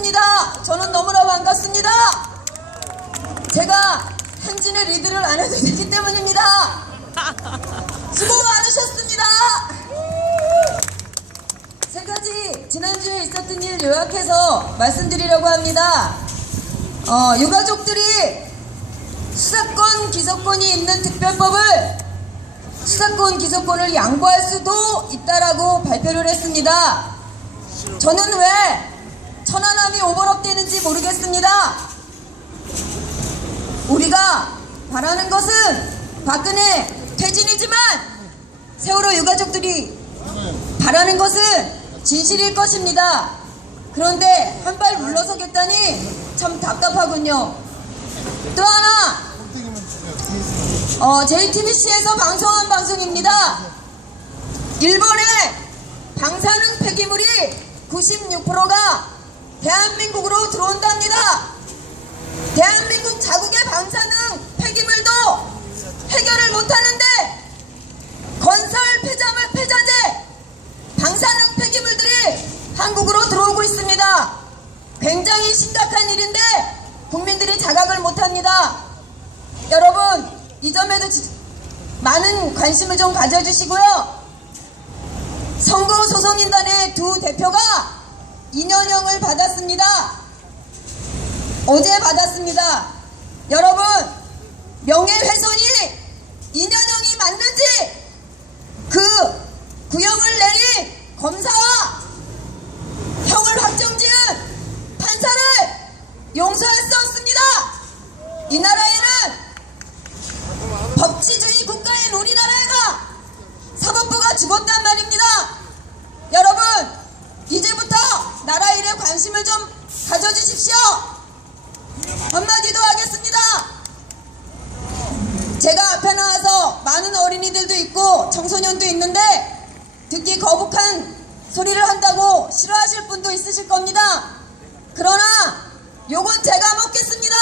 반갑습니다. 저는 너무나 반갑습니다. 제가 행진의 리드를 안 해도 되기 때문입니다. 수고 많으셨습니다. 세 가지 지난주에 있었던 일 요약해서 말씀드리려고 합니다. 어, 유가족들이 수사권 기소권이 있는 특별법을 수사권 기소권을 양보할 수도 있다라고 발표를 했습니다. 저는 왜 천안함이 오버랩 되는지 모르겠습니다. 우리가 바라는 것은 박근혜 퇴진이지만 세월호 유가족들이 바라는 것은 진실일 것입니다. 그런데 한 발 물러서겠다니 참 답답하군요. 또 하나 어, JTBC에서 방송한 방송입니다. 일본의 방사능 폐기물이 96%가 대한민국으로 들어온답니다. 대한민국 자국의 방사능 폐기물도 해결을 못하는데 건설 폐자물 폐자재 방사능 폐기물들이 한국으로 들어오고 있습니다. 굉장히 심각한 일인데 국민들이 자각을 못합니다. 여러분 이 점에도 지- 많은 관심을 좀 가져주시고요. 선거소송인단의 두 대표가 2년형을 받았습니다. 어제 받았습니다. 여러분 명예훼손이 2년형이 맞는지 그 구형을 내린 검사와 형을 확정지은 판사를 용서할 수 없습니다. 이 나라에는 법치주의 국가인 우리나라가 사법부가 죽었단 말입니다. 여러분 이제부터 나라 일에 관심을 좀 가져주십시오. 한마디도 하겠습니다. 제가 앞에 나와서 많은 어린이들도 있고 청소년도 있는데 듣기 거북한 소리를 한다고 싫어하실 분도 있으실 겁니다. 그러나 요건 제가 먹겠습니다.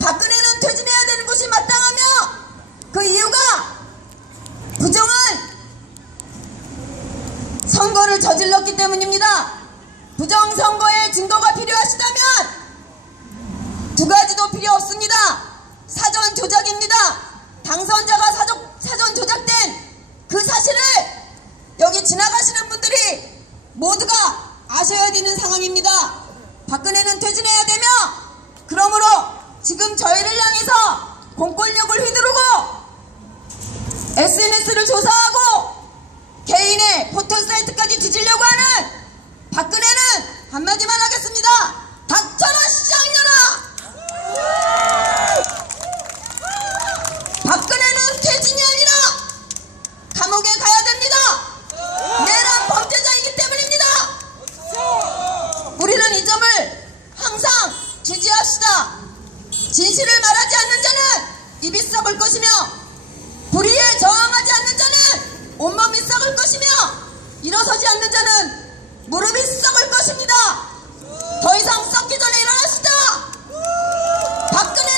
박근혜는 퇴진해야 되는 것이 마땅하며 그 이유가 부정한 선거를 저질렀기 때문입니다. 부정선거의 증거가 필요하시다면 두 가지도 필요 없습니다. 사전 조작입니다. 당선자가 사전, 사전 조작된 그 사실을 여기 지나가시는 분들이 모두가 아셔야 되는 상황입니다. 박근혜는 퇴진해야 되며 그러므로 지금 저희를 향해서 공권력을 휘두르고 SNS를 조사하고 개인의 포털사이트까지 뒤지려고 하는 박근혜는 한마디만 하겠습니다. 닥쳐라 시장년아! 박근혜는 퇴진이 아니라 감옥에 가야 됩니다. 내란 범죄자이기 때문입니다. 우리는 이 점을 항상 지지합시다. 진실을 말하지 않는 자는 입이 썩을 것이며 불의에 저항하지 않는 자는 온몸이 썩을 것이며 일어서지 않는 자는 무릎이 썩을 것입니다. 더 이상 썩기 전에 일어나시다. 박근혜